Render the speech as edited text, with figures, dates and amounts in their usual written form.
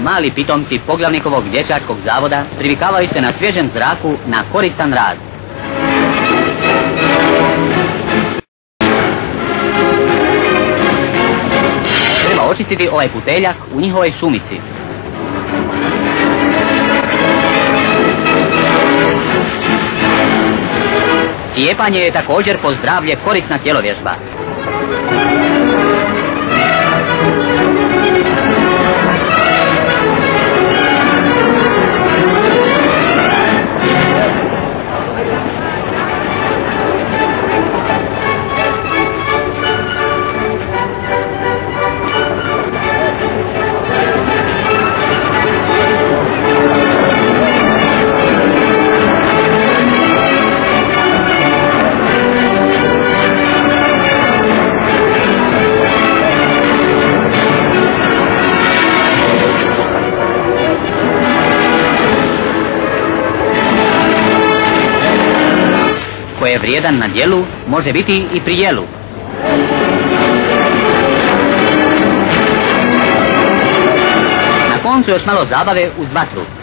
mali pitomci poglavnikovog dječačkog zavoda privikavaju se na svježem zraku na koristan rad. Treba očistiti ovaj puteljak u njihovoj šumici. Cijepanje je također po zdravlje korisna tjelovježba. Ko je vrijedan na djelu, može biti i pri jelu. Na koncu još malo zabave uz vatru.